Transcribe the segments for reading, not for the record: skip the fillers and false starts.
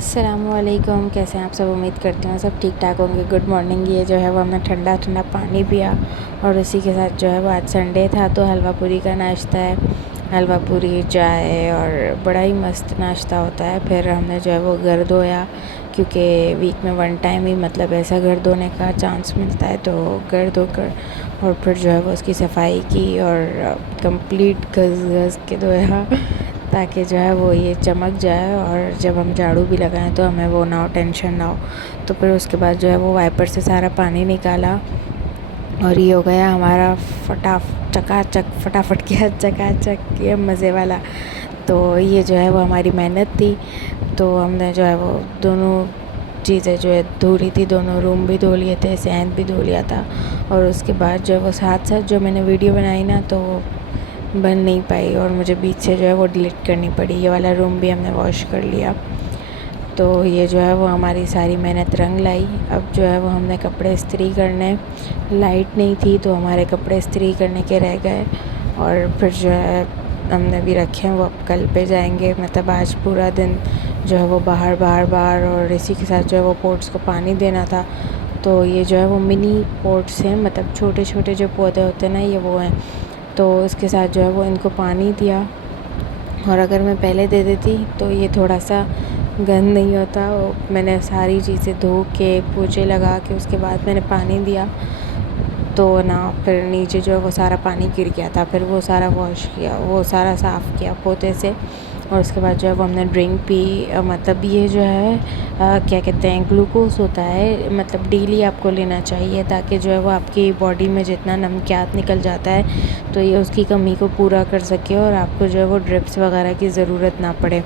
अस्सलामुअलैकुम, कैसे हैं आप सब। उम्मीद करती हूँ सब ठीक ठाक होंगे। Good morning. ये जो है वो हमने ठंडा ठंडा पानी पिया और उसी के साथ जो है वो आज संडे था तो हलवा पूरी का नाश्ता है। हलवा पूरी चाय और बड़ा ही मस्त नाश्ता होता है। फिर हमने जो है वो घर धोया क्योंकि वीक में वन टाइम ही मतलब ऐसा घर धोने का चांस मिलता है, तो घर धोकर और फिर जो है वो उसकी सफाई की और कंप्लीट घस घस के धोया ताकि जो है वो ये चमक जाए और जब हम झाड़ू भी लगाएं तो हमें वो ना हो, टेंशन ना हो। तो फिर उसके बाद जो है वो वाइपर से सारा पानी निकाला और ये हो गया हमारा चकाचक फटाफट किया चकाचक, ये मज़े वाला। तो ये जो है वो हमारी मेहनत थी। तो हमने जो है वो दोनों चीज़ें जो है धो रही थी, दोनों रूम भी धो लिए थे, सहन भी धो लिया था। और उसके बाद जो है वो साथ साथ जो मैंने वीडियो बनाई ना तो बन नहीं पाई और मुझे बीच से जो है वो डिलीट करनी पड़ी। ये वाला रूम भी हमने वॉश कर लिया। तो ये जो है वो हमारी सारी मेहनत रंग लाई। अब जो है वो हमने कपड़े इस्त्री करने, लाइट नहीं थी तो हमारे कपड़े इस्त्री करने के रह गए और फिर जो है हमने भी रखे हैं, वो अब कल पे जाएंगे। मतलब आज पूरा दिन जो है वो बाहर और इसी के साथ जो है वो पोट्स को पानी देना था। तो ये जो है वो मिनी पोट्स हैं, मतलब छोटे छोटे जो पौधे होते हैं ना, ये वो हैं। तो इसके साथ जो है वो इनको पानी दिया और अगर मैं पहले दे देती तो ये थोड़ा सा गंद नहीं होता। मैंने सारी चीज़ें धो के पोछे लगा के उसके बाद मैंने पानी दिया तो ना फिर नीचे जो है वो सारा पानी गिर गया था। फिर वो सारा वॉश किया, वो सारा साफ़ किया पोते से और उसके बाद जो है वो हमने ड्रिंक पी। मतलब ये जो है क्या कहते हैं, ग्लूकोज होता है, मतलब डेली आपको लेना चाहिए ताकि जो है वो आपकी बॉडी में जितना नमकियात निकल जाता है तो ये उसकी कमी को पूरा कर सके और आपको जो है वो ड्रिप्स वगैरह की ज़रूरत ना पड़े।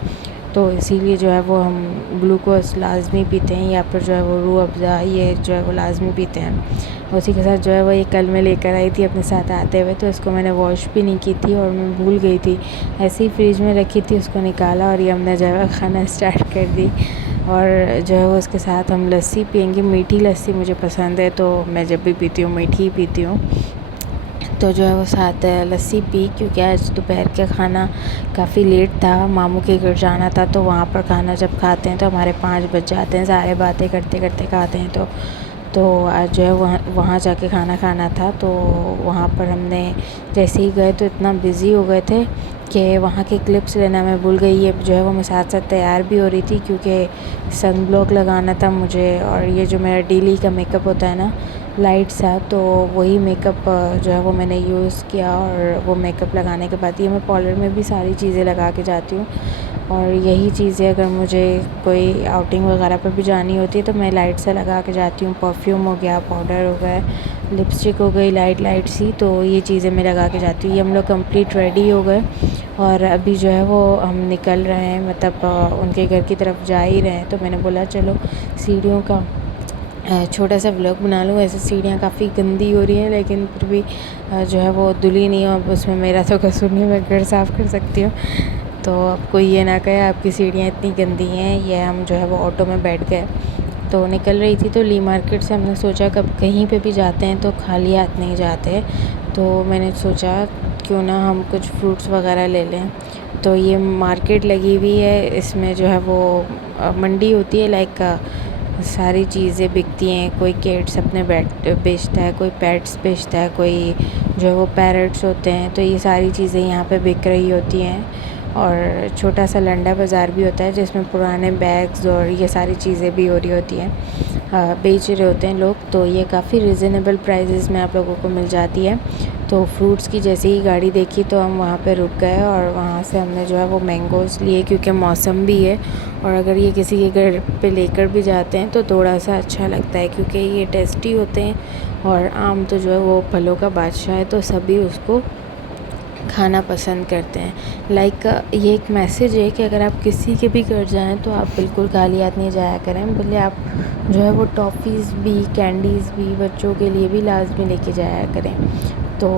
तो इसीलिए जो है वो हम ग्लूकोज लाजमी पीते हैं या फिर जो है वो रूह अफ़ज़ा ये जो है वो लाजमी पीते हैं। उसी के साथ जो है वो ये कल मैं लेकर आई थी अपने साथ आते हुए, तो इसको मैंने वॉश भी नहीं की थी और मैं भूल गई थी, ऐसे ही फ्रिज में रखी थी। उसको निकाला और ये हमने जो है खाना स्टार्ट कर दी। और जो है वो उसके साथ हम लस्सी पियेंगे। मीठी लस्सी मुझे पसंद है तो मैं जब भी पीती हूँ मीठी ही पीती हूँ। तो जो है वो साथ लस्सी पी क्योंकि आज दोपहर का खाना काफ़ी लेट था। मामू के घर जाना था तो वहाँ पर खाना जब खाते हैं तो हमारे 5 बज जाते हैं, सारे बातें करते करते खाते हैं। तो आज जो है वहाँ जाके खाना खाना था। तो वहाँ पर हमने जैसे ही गए तो इतना बिज़ी हो गए थे कि वहाँ के क्लिप्स लेना मैं भूल गई। ये जो है वो मैं साथ साथ तैयार भी हो रही थी क्योंकि सन ब्लॉक लगाना था मुझे और ये जो मेरा डेली का मेकअप होता है ना लाइट सा, तो वही मेकअप जो है वो मैंने यूज़ किया। और वो मेकअप लगाने के बाद ये मैं पार्लर में भी सारी चीज़ें लगा के जाती हूँ और यही चीज़ें अगर मुझे कोई आउटिंग वगैरह पर भी जानी होती है तो मैं लाइट सा लगा के जाती हूँ। परफ्यूम हो गया, पाउडर हो गया, लिपस्टिक हो गई लाइट सी, तो ये चीज़ें मैं लगा के जाती हूँ। ये हम लोग कंप्लीट रेडी हो गए और अभी जो है वो हम निकल रहे हैं, मतलब उनके घर की तरफ जा ही रहे हैं। तो मैंने बोला चलो सीढ़ियों का छोटा सा व्लॉग बना लूँ। ऐसे सीढ़ियाँ काफ़ी गंदी हो रही हैं लेकिन फिर भी जो है वो धुली नहीं हो, अब उसमें मेरा तो कसूर नहीं, मैं घर साफ़ कर सकती हूँ। तो अब कोई ये ना कहे आपकी सीढ़ियाँ इतनी गंदी हैं। ये हम जो है वो ऑटो में बैठ गए तो निकल रही थी। तो ली मार्केट से हमने सोचा कब कहीं पे भी जाते हैं तो खाली हाथ नहीं जाते, तो मैंने सोचा क्यों ना हम कुछ फ्रूट्स वगैरह ले लें। तो ये मार्केट लगी हुई है, इसमें जो है वो मंडी होती है, लाइक सारी चीज़ें बिकती हैं। कोई किड्स अपने बेचता है, कोई पेट्स बेचता है, कोई जो है वो पैरट्स होते हैं। तो ये सारी चीज़ें यहाँ पे बिक रही होती हैं और छोटा सा लंडा बाज़ार भी होता है जिसमें पुराने बैग्स और ये सारी चीज़ें भी हो रही होती हैं, बेच रहे होते हैं लोग। तो ये काफ़ी रिजनेबल प्राइजेज़ में आप लोगों को मिल जाती है। तो फ्रूट्स की जैसे ही गाड़ी देखी तो हम वहाँ पे रुक गए और वहाँ से हमने जो है वो मैंगोज़ लिए क्योंकि मौसम भी है और अगर ये किसी के घर पे लेकर भी जाते हैं तो थोड़ा सा अच्छा लगता है क्योंकि ये टेस्टी होते हैं। और आम तो जो है वो फलों का बादशाह है तो सभी उसको खाना पसंद करते हैं। लाइक ये एक मैसेज है कि अगर आप किसी के भी घर जाएं तो आप बिल्कुल खाली हाथ नहीं जाया करें, भले आप जो है वो टॉफ़ीज़ भी, कैंडीज़ भी बच्चों के लिए भी लाजमी लेके जाया करें। तो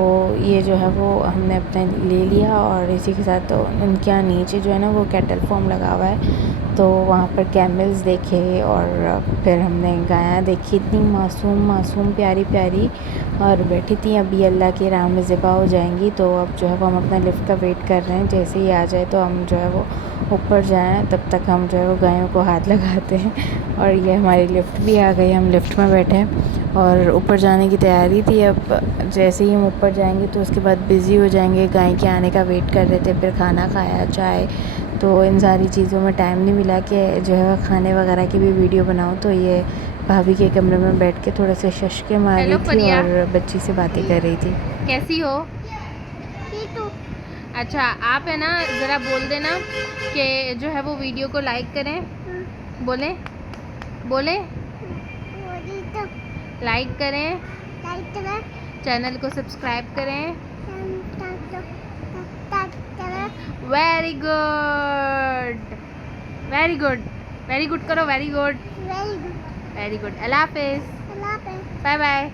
ये जो है वो हमने अपने ले लिया और इसी के साथ तो उनके यहाँ नीचे जो है ना वो केटल फॉर्म लगा हुआ है तो वहाँ पर कैमल्स देखे और फिर हमने गायें देखी, इतनी मासूम मासूम प्यारी प्यारी, और बैठी थी। अभी अल्लाह की राह में ज़िबा हो जाएंगी, तो अब जो है वो हम अपना लिफ्ट का वेट कर रहे हैं। जैसे ही आ जाए तो हम जो है वो ऊपर जाएं, तब तक हम जो है वो गायों को हाथ लगाते हैं। और ये हमारी लिफ्ट भी आ गई, हम लिफ्ट में बैठे हैं और ऊपर जाने की तैयारी थी। अब जैसे ही हम ऊपर जाएंगे तो उसके बाद बिज़ी हो जाएंगे, गाय के आने का वेट कर रहे थे, फिर खाना खाया, चाय, तो इन सारी चीज़ों में टाइम नहीं मिला कि जो है वह खाने वगैरह की भी वीडियो बनाऊँ। तो ये भाभी के कमरे में बैठ के थोड़े से शशके मार रही थी और बच्ची से बातें कर रही थी। कैसी हो? अच्छा, आप है ना ज़रा बोल देना कि जो है वो वीडियो को लाइक करें। बोले बोले लाइक करें, चैनल को सब्सक्राइब करें। Very good, very good, very good करो, वेरी गुड, वेरी गुड। अल्लाह हाफिज़, बाय बाय,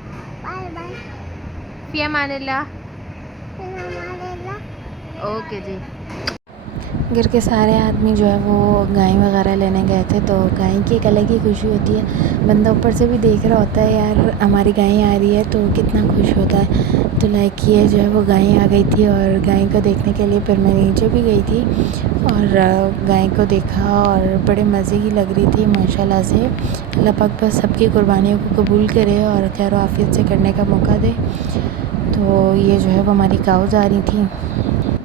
फ़ी अमानिल्लाह। ओके जी। घर के सारे आदमी जो है वो गाय वगैरह लेने गए थे, तो गाय की एक अलग ही खुशी होती है। बंदा ऊपर से भी देख रहा होता है, यार हमारी गाय आ रही है, तो कितना खुश होता है। तो लाइक ये जो है वो गाय आ गई थी, और गाय को देखने के लिए फिर मैं नीचे भी गई थी और गाय को देखा और बड़े मज़े की लग रही थी माशाल्लाह से। अल्लाह पाक बस सबकी कुर्बानियों को कबूल करे और खैर आफियत से करने का मौका दे। तो ये जो है वो हमारी काउज़ आ रही थी।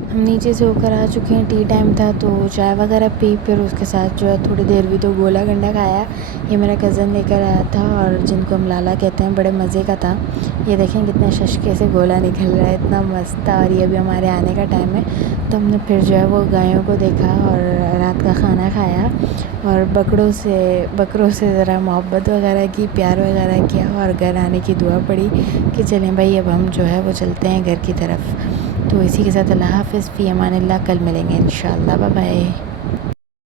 हम नीचे से होकर आ चुके हैं, टी टाइम था तो चाय वगैरह पी, फिर उसके साथ जो है थोड़ी देर भी तो गोला गंडा खाया। ये मेरा कज़न लेकर आया था और जिनको हम लाला कहते हैं, बड़े मज़े का था। ये देखें कितने शशके से गोला निकल रहा है, इतना मस्त था। और ये अभी हमारे आने का टाइम है, तो हमने फिर जो है वो गायों को देखा और रात का खाना खाया और बकरों से ज़रा मोहब्बत वगैरह की, प्यार वगैरह किया और घर आने की दुआ पड़ी कि चलें भाई अब हम जो है वो चलते हैं घर की तरफ। तो इसी के साथ अल्लाह हाफ़िज़, फ़ी अमानिल्लाह। कल मिलेंगे इंशाअल्लाह, बाय बाय।